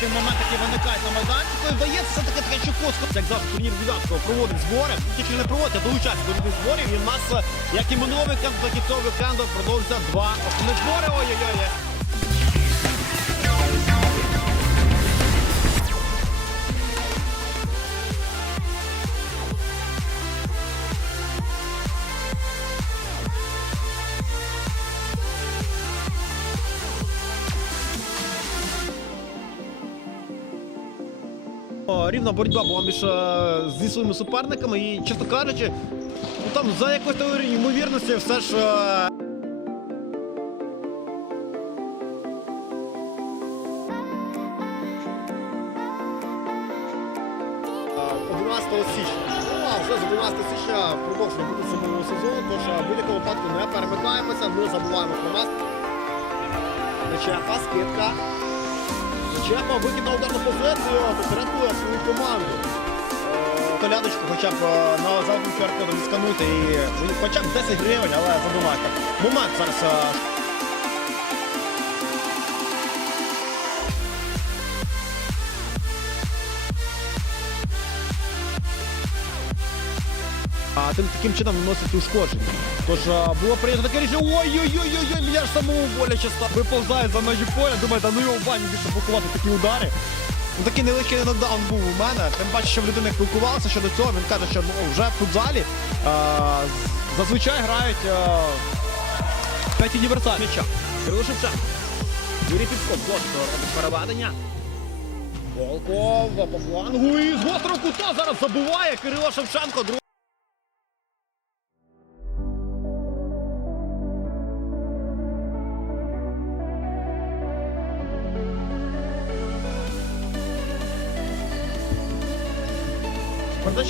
тим момент, який виникають на майданчику. І вдається все-таки Чукотсько, як завжди турнір дев'ятого проводить збори. Тільки не проводить, долучається до різних зборів. І в нас, е, як і минулий вікенд, так і цього вікенду продовжуються два основних збори. Ой-ой-ой. Рівна боротьба була між е, зі своїми суперниками і, чесно кажучи, ну там за якоюсь теорією ймовірності все ж. е, 11 січня. Ну, вже з 11 січня продовжуємо бути сезону, тож е, в будь-якому випадку не перемикаємося, не забуваємо про нас. Нечепа, скидка. Нечепа вихід на ударну позицію, порятує свою команду. Е, Колядочку хоча б е, на задню QR-коду відсканути і хоча б 10 гривень, але задумайте. Момент зараз. Тим таким чином наносить ушкодження. Тож було прийнято таке рішення. Ой-ой-ой-ой, мені аж самому боляче стало. Виповзає за межі поля, думаєте, ну його бані більше блокувати такі удари. Ну такий невеличкий нокдаун був у мене. Тим паче, що в людини спілкувалися щодо цього. Він каже, що ну, вже в футзалі а, зазвичай грають а, п'ять універсалів. М'яча. Кирило Шевченко. Юрій Підков, Клочко робить переведення. Волков по флангу і з гострого кута зараз забуває Кирило Шевченко.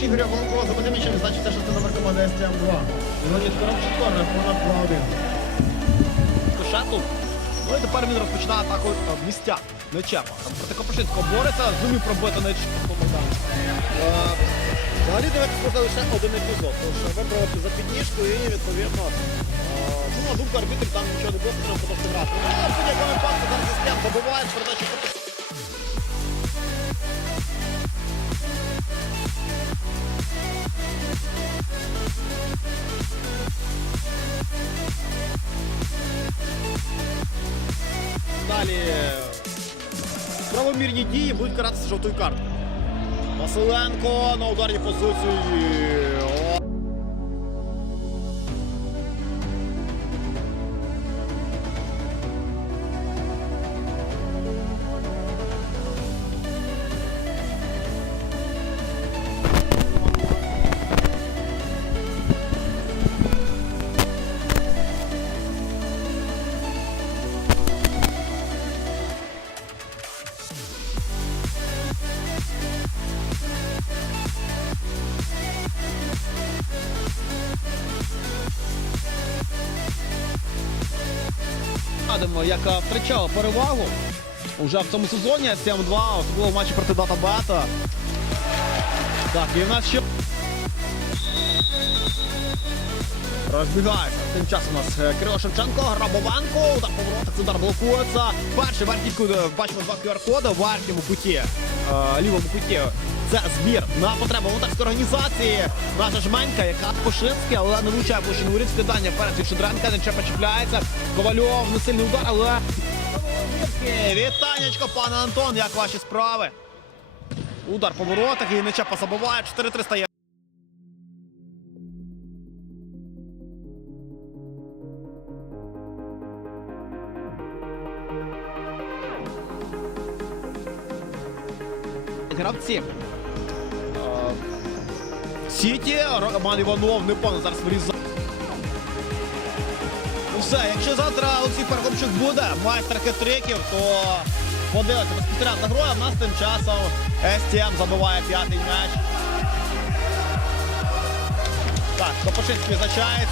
Ігоря Волкова за Вадимичем значиться, що це номер команди СТМ-2. Леонід Коробченко, рахунок 2-1. Шатл. Ну і тепер він розпочинає атаку е, в місцях. Нечепа. Там проти Копишинського бореться, зумів пробити на по Е, Взагалі дивитися можна лише один епізод. Тож вибрали за підніжку і відповідно. е, Ну, на думку арбітрів там нічого не було, треба продовжити грати. Ну, будь-якому випадку зараз СТМ забиває з передачі Далі правомірні дії будуть каратися жовтою карткою. Василенко на ударній позиції. О. Нагадуємо, яка втрачала перевагу уже в цьому сезоні СМ-2, особливо в матчі проти Дата Бета. Так, і в нас ще розбігається. Тим часом у нас е, Кирило Шевченко, Грабованко, удар по воротах, удар блокується. Перший кут, е, бачимо два QR-коди в верхньому куті, е, лівому куті. Це збір на потребу волонтерської організації. Наша жменька, яка Пошинська, але не влучає площину воріт скидання перед Шудренка, не чепа чіпляється. Ковальов, несильний удар, але Вітанечко, пане Антон, як ваші справи? Удар по воротах і Нечепа забиває. 4-3 стає. Гравці. Сіті, Роман Іванов, непевно зараз вирізає. Ну все, якщо завтра Олексій Пархомчук буде майстер хитриків, то подивиться безпосередньо за грою. В нас тим часом СТМ забиває п'ятий м'яч. Так, Копошинський визначає.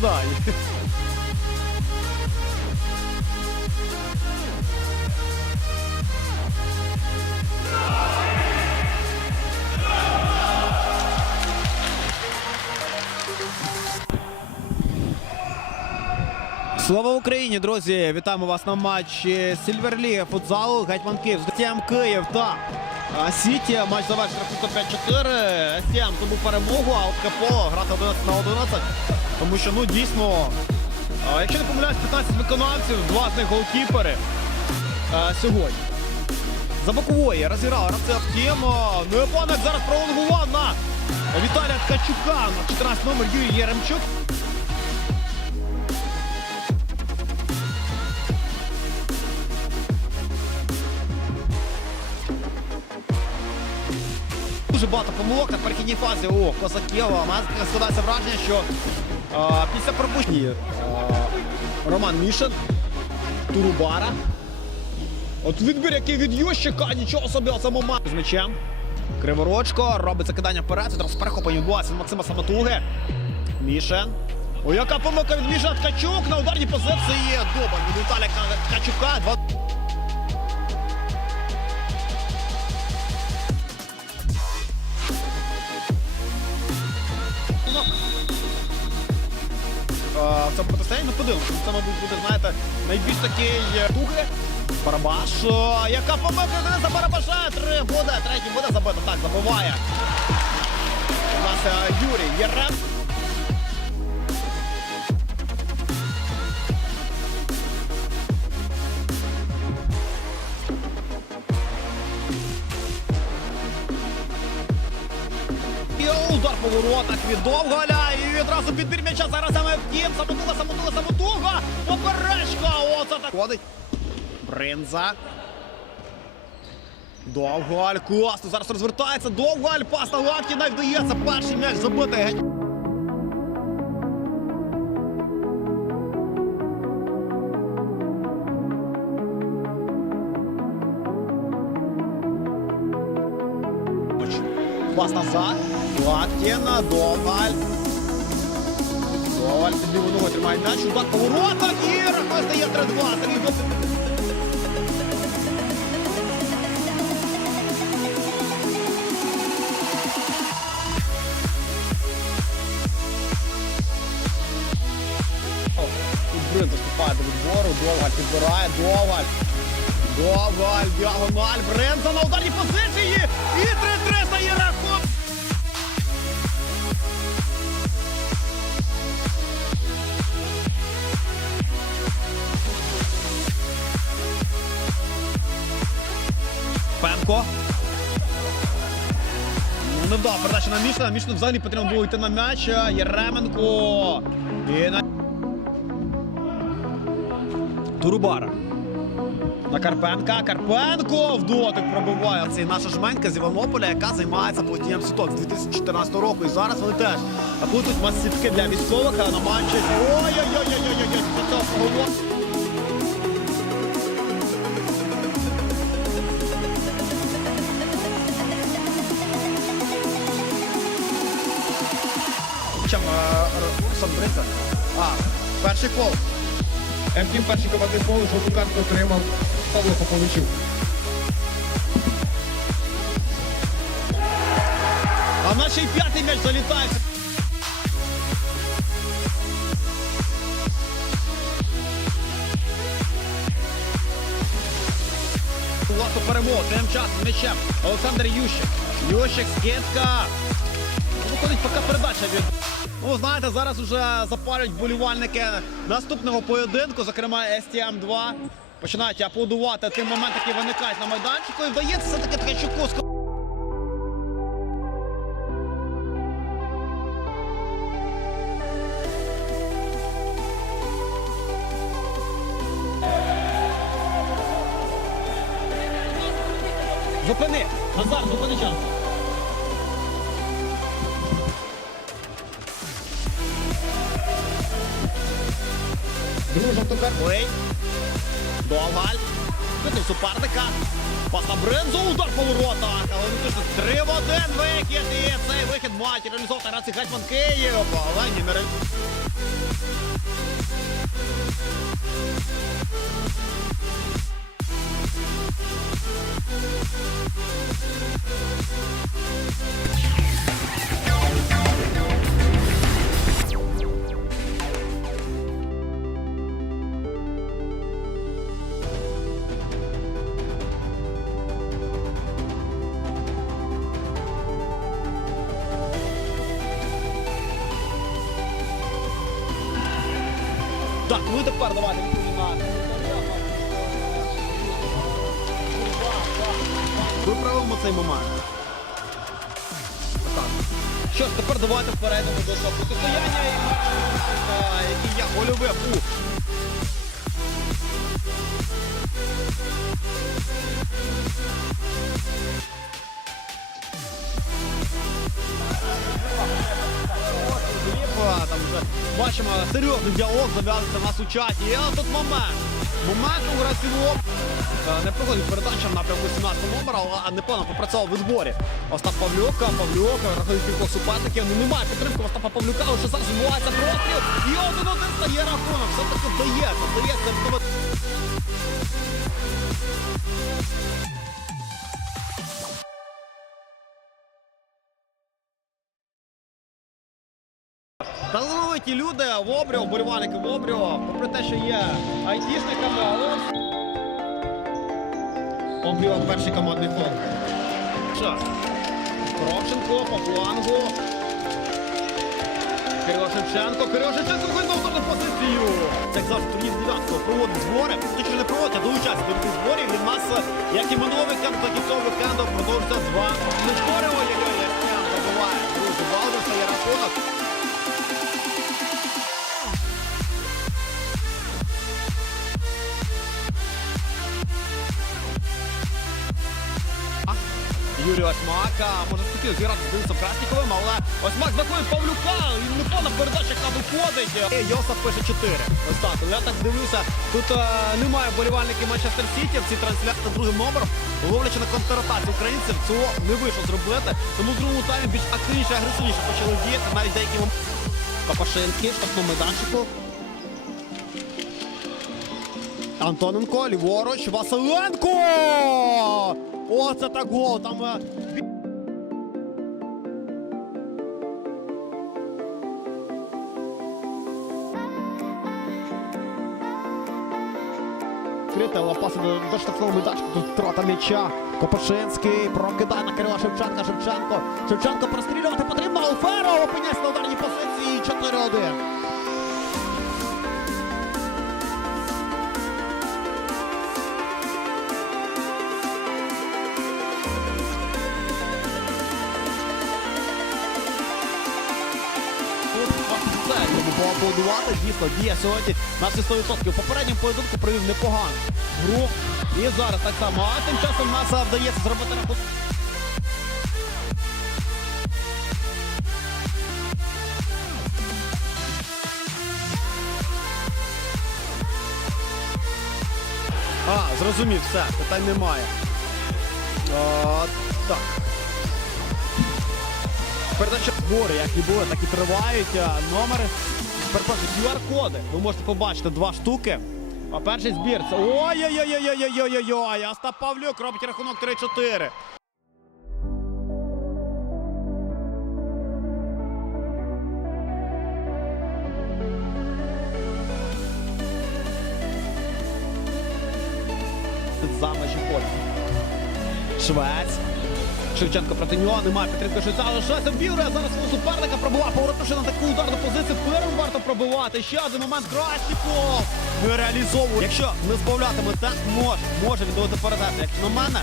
Да-да. Слава Україні, друзі! Вітаємо вас на матчі Сільверліги футзалу Гетьман Київ з СТМ Київ та Сіті. Матч завершив рахунком 5-4. СТМ тому перемогу, а от Каполо грати 11 на 11. Тому що ну дійсно, якщо не помиляюсь, 15 виконавців, два з них голкіпери сьогодні. За бокової розіграв втім. Ну і Панок зараз пролонгував на Віталія Ткачука на 14 номер Юрій Єремчук. Дуже багато помилок на перехідній фазі у козаків. У мене складається враження, що після пропущення Роман Мішин, Турубара. От відбір, який від Ющика, нічого собі момент. З м'ячем. Криворочко робить закидання вперед. Зараз перехоплення відбувається від Максима Самотуги. Мішин. О, яка помилка від Мішина Ткачук на ударній позиції. Доба від Віталія Ткачука. В цьому протистоянні, ну подивимося. Це, мабуть, буде, знаєте, найбільш такий е. Барабаш. Яка помилка за Барабаша? Три буде, третій буде забито. Так, забиває. У нас е, Юрій Єрем. І удар по воротах від Довгаля. І відразу підбір м'яча зараз саме втім. Самотуга, самотуга, самотуга. Поперечка. Оце так. Ходить. Бринза. Довгаль. Класно. Зараз розвертається. Довгаль. Пас на Лапкіна. Вдається. Перший м'яч забитий. Геть. Пас назад. Латкіна, Довгаль. Удар по воротах. І рахунок стає 3-2. Сергій Досить. Брин заступає. Довгаль підбирає. Довгаль. Довгаль. Діагональ. Бринза на ударній позиції. І 3-3 стає Вдав передача на Мішна. Мішну взагалі потрібно було йти на м'яч. Єременко. І на... Турубара. На Карпенка. Карпенко в дотик пробиває. Це наша жменька з Іванополя, яка займається платінням сіток з 2014 року. І зараз вони теж плутають масітки для військових а на матчі. Ой-ой-ой-ой-ой-ой. Сам А, перший фол. М-Тім перший командний фол, жовту картку отримав Павло Поповичук. А в ще й п'ятий м'яч залітає. Власну перемогу, тим часом м'ячем Олександр Ющик. Ющик, скидка. Ну, Виходить, поки передача від. Ну, знаєте, зараз вже запалюють болівальники наступного поєдинку, зокрема STM 2. Починають аплодувати тим момент, який виникають на майданчику. І вдається все-таки Ткачуку 3 в 1 вихід. І цей вихід мають реалізовувати гравці Гетьман Київ. Але Німери. Thank ре- цей момент. Так. Що ж, тепер давайте перейдемо до протистояння, і який я полюбив. Там вже бачимо серйозний діалог зав'язується в нас. І тут момент. Момент у гравців Е, не проходить передача в напрямку 17 номера, але непевно попрацював в зборі. Остап Павлюка, Павлюка, рахує кількох суперників. Ну немає підтримки Остапа Павлюка, лише зараз відбувається простріл. І один один стає рахунок. Все-таки вдається, вдається. Талановиті люди в Обріо, вболівальники в Обріо, попри те, що є айтішниками, але Обріо перший командний фонд. Час. Кравченко по флангу. Кирило Шевченко. Кирило Шевченко на позицію. Як завжди, турнір 9 проводить збори. Тільки не проводить, а долучається до зборів. Від нас, як і минулого вікенду, так і цього вікенду продовжується два. Не скоро, ой-ой-ой, як забуває. Друзі, Балдуса є рахунок. Юрій Осьмака може хотів зіграти з Денисом Красніковим, але Осьмак знаходить Павлюка, і непевна передача, яка виходить. І Йосип пише 4. Ось так. Я так дивлюся, тут е, немає вболівальників Манчестер Сіті. В цій трансляції другим номером, ловлячи на контратацію українців, цього не вийшло зробити. Тому в другому таймі більш активніше, агресивніше почали діяти. Навіть деякі. Капашинський, в штрафному майданчику. Антоненко, ліворуч, Василенко! Оце так гол! Там ві- до, штрафного майданчика, тут втрата м'яча. Копашинський прокидає на Кирила Шевченка, Шевченко. Шевченко прострілювати потрібно, Алферо опиняється на ударній позиції 4-1. Поаплодувати, дійсно, діє сьогодні на всі 100%. В попередньому поєдинку провів непогану гру. І зараз так само. А тим часом нас вдається зробити рахунок. А, зрозумів, все, питань немає. О, так. Передача збори, як і були, так і тривають. А, Номери. Перепрошую, QR-коди. Ви можете побачити два штуки. А перший збір це. Ой-ой-ой-ой-ой-ой-ой-ой! Остап Павлюк робить рахунок 3-4. За межі поля. Швець. Шевченко проти нього, немає підтримки Швеця, але Швеця вбігає зараз свого суперника, пробував, поворотивши на таку ударну позицію, первим варто пробивати, ще один момент, Красіков не реалізовує. Якщо не збавлятиме темп, може, може віддавати передачу. Як на мене,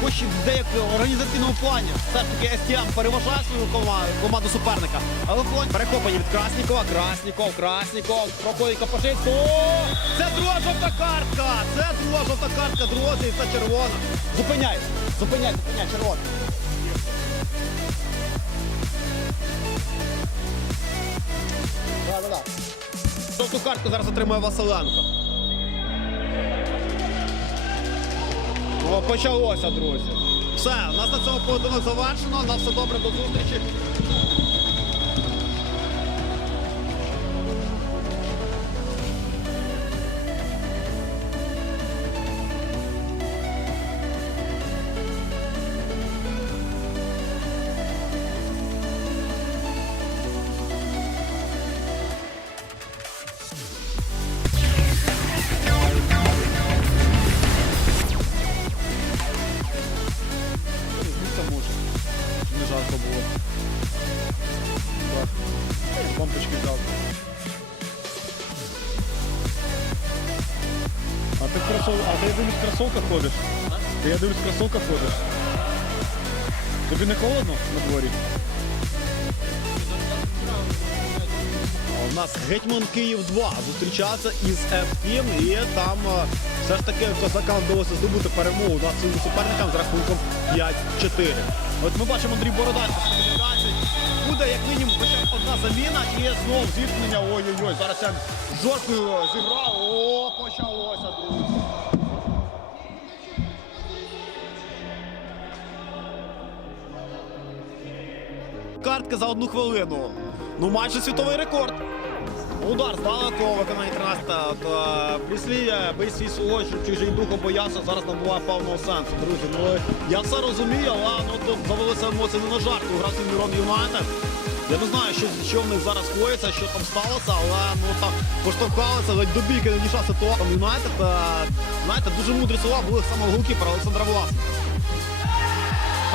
хоч в деякому організаційному плані, все ж таки СТМ переважає свою команду, команду суперника, але в плані перехоплення від Краснікова, Красніков, Красніков, проходить Капошинського, О, це друга жовта картка, це друга жовта картка, друзі, це червона. Зупиняй, зупиняй, зупиняй, червоний. Да, да, да. Жовту картку зараз отримує Василенко. О, почалося, друзі. Все, у нас на цьому поєдинок завершено. На все добре, до зустрічі. Ти в кросов... А ти я дивлюсь в кросовках ходиш? Ти я дивлюсь в кросовках ходиш. Тобі не холодно на дворі? У нас Гетьман Київ 2 зустрічався із F-Team і там е, все ж таки козакам вдалося здобути перемогу над своїм суперникам з рахунком 5-4. От ми бачимо Андрій з комунікацій. Буде як мінімум хоча б одна заміна і знов зіткнення. Ой-ой-ой, зараз я жорсткою зіграв. О, почалося, друзі. Картка за одну хвилину. Ну, майже світовий рекорд. Удар здалеку виконання 13 Прислі бий свій свого, щоб чужий дух боявся, зараз набуває певного сенсу. Друзі, ну я все розумію, але ну, тут завелися емоції не на жарт. Грав свій Мірон Юнайтед. Я не знаю, що, що в них зараз коїться, що там сталося, але ну так поштовхалися, ледь до бійки не дійшла ситуація. Юнайтед, е, знаєте, дуже мудрі слова були саме голкіпера Олександра Власника.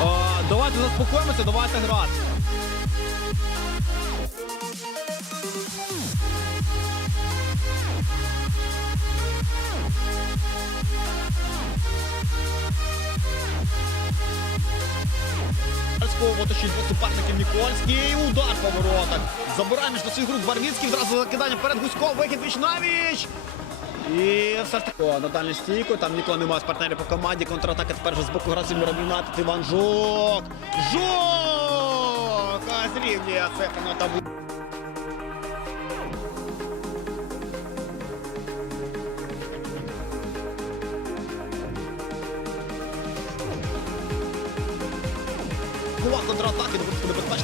Е, давайте заспокоїмося, давайте грати. Нікольського, оточить двох суперників Нікольський. Удар по воротах. Забирає між своїх груп Барвіцький. Зразу закидання перед Гусько. Вихід вічнавіч. І все ж таки на дальню стійку. Там нікого немає з партнерів по команді. Контратака тепер вже з боку гра Сіміра Юнайтед. Іван Жок. Жок! А зрівнює цифра на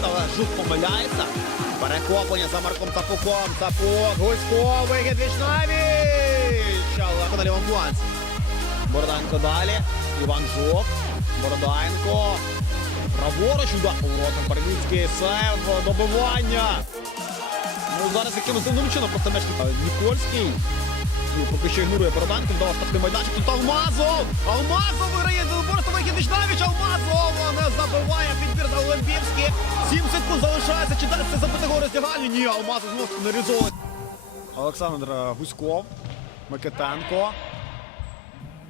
але Жук помиляється. Перехоплення за Марком Цапуком. Цапук, Гусько, вихід віч навіч. Але далі Іван Бланц. Бороданко далі. Іван Жук. Бороданко. Праворуч удар поворотом. Барвінський сейв, добивання. Ну, зараз якимось дивним чином просто меч Нікольський. Ну, поки що ігнорує Бороданко, вдалося штрафний майданчик. Тут Алмазов! Алмазов виграє Зелборство вихід Вічнавіч! Алмазов не забиває підбір за Олимпівський. Сім секунд залишається. Чи дасть це забити гол роздягальні? Ні, Алмазов знову не. Олександр е, Гуськов, Микитенко.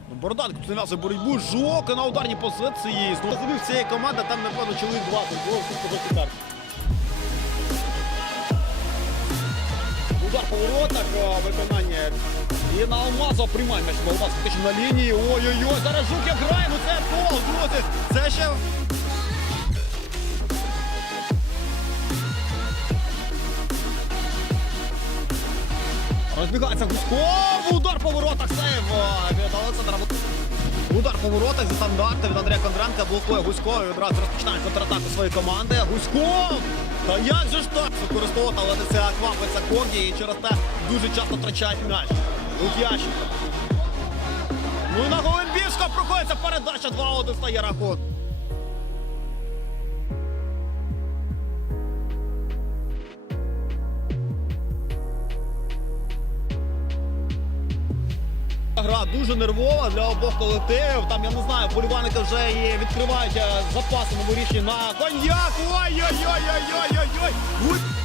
Ну, Бороданко тут нав'язує боротьбу. Жока на ударній позиції. Забив цієї команди, там, напевно, чоловік 20 було тут по. Удар по воротах, виконання. І на Алмазов приймає м'яч. Алмаз фактично на лінії. Ой-ой-ой, зараз Жук як грає, ну це гол, друзі. Це ще... Розбігається Гусков, удар по воротах, сейв від Олександра. Удар по воротах зі стандарту від Андрія Кондренка блокує Гусько і одразу розпочинає контратаку своєї команди. Гуськов! Та як же ж так? Використовувати, але це квапиться Корді і через те дуже часто втрачають м'яч. Лук'ященко. Ну на Голембівська проходиться передача 2-1 стає рахунок. Гра дуже нервова для обох колективів. Там я не знаю, болівальники вже і відкривають е, запаси новорічні на коньяк. Ой-ой-ой-ой-ой-ой-ой!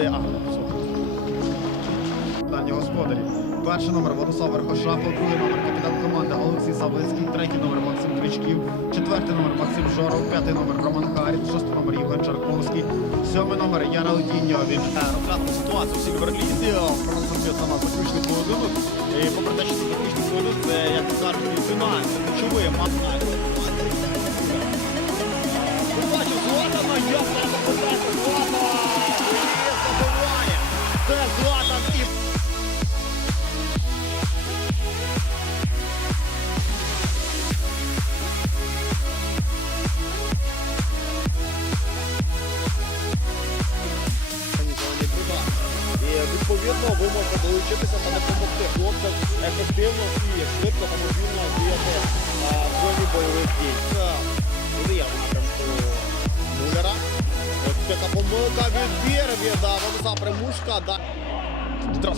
Води, ага, все. Дальні господарі. Перший номер Владислав Верхошапов, другий номер капітан команди Олексій Савицький, третій номер Максим Кричків, четвертий номер Максим Жоров, п'ятий номер Роман Харін, шостий номер Євген Чарковський, сьомий номер Яра Ледіньо. Він е, розглянув ситуацію в Сільверлізі, проносив на заключний поєдинок. І попри те, що це заключний поєдинок, це, як кажуть, це ключовий матч. Бачу, Златана, я зараз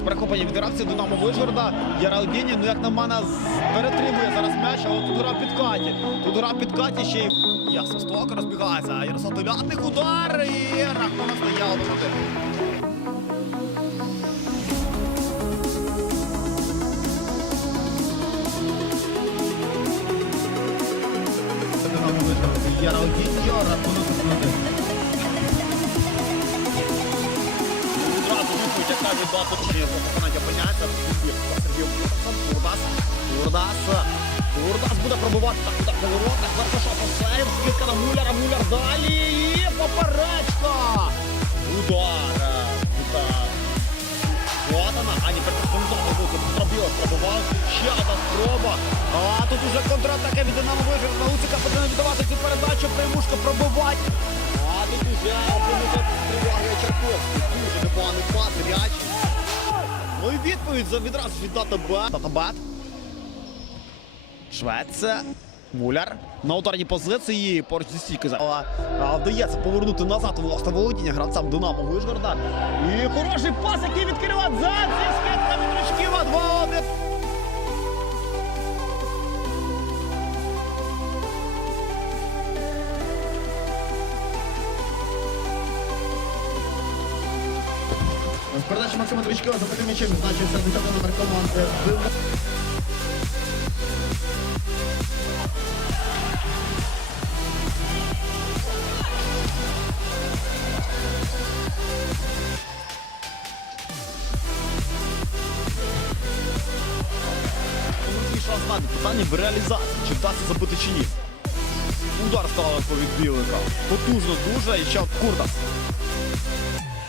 перехоплення від реакції Динамо Вижгорода. Яралдіні, ну як на мене, перетримує зараз м'яч, але тут гра підкаті. Тут гра підкаті ще й ясно, стока розбігається. Ярослав Дев'ятник удар і рахунок стає 1-1. Динамо Вижгород. Яралдіньо, рахунок відповідь, яка віддала точніше по виконання опиняється. Сергій Бурдас. Бурдас. Бурдас. Бурдас буде пробувати так удар по воротах. Верхоша посейв. Скидка на Муляра. Муляр далі. І поперечка. Удар. Удар. А ні, перспективного боку пробіла, пробував. Ще одна спроба. А тут уже контратака від Динамо. На Луцика потрібно віддавати цю передачу. Примушка пробивати. А тут уже. Дуже непоганий пас, м'яч. І відповідь за відразу від Татабат. Татабат. Швеція. Муляр на ударній позиції поруч зі стійкою. А, а, вдається повернути назад власне володіння гравцям Динамо Вишгорода. І хороший пас, який відкриває Дзен зі скидками Тричківа 2-1. З передачі Максима Тричкова за таким м'ячем відзначився 10 номер команди. Питання в реалізації, чи вдасться забити чи ні. Удар стали по відбілика. Потужно дуже і ще Куртас.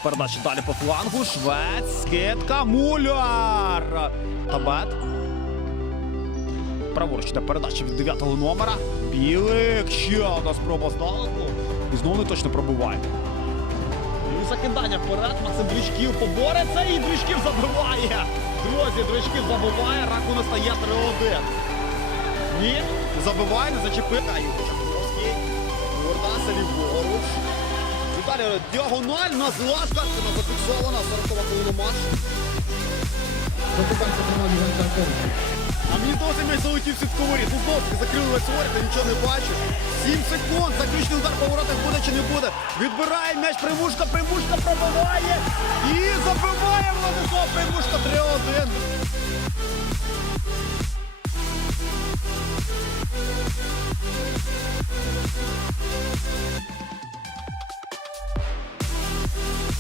Передача далі по флангу. Швець, скидка, муляр. Табет. Праворуч йде передача від 9 номера. Білик. Ще одна спроба здалеку. І знову не точно пробуває. І закидання вперед. Максим Дрючків побореться і Дрючків забиває. Друзі, Дрючків забиває, рахунок стає 3-1. Ні, забиває, не зачепив. А, Юрій ліворуч. Далі діагональна злазка. Вона зафіксована. 40-ва хвилина матчу. А мені досить м'яч залетів сітковорі. Ну знову закрили весь воріт, ти нічого не бачиш. 7 секунд. Заключний удар по воротах буде чи не буде. Відбирає м'яч Примушка, Примушка пробиває. І забиває Владислав Примушка 3-1.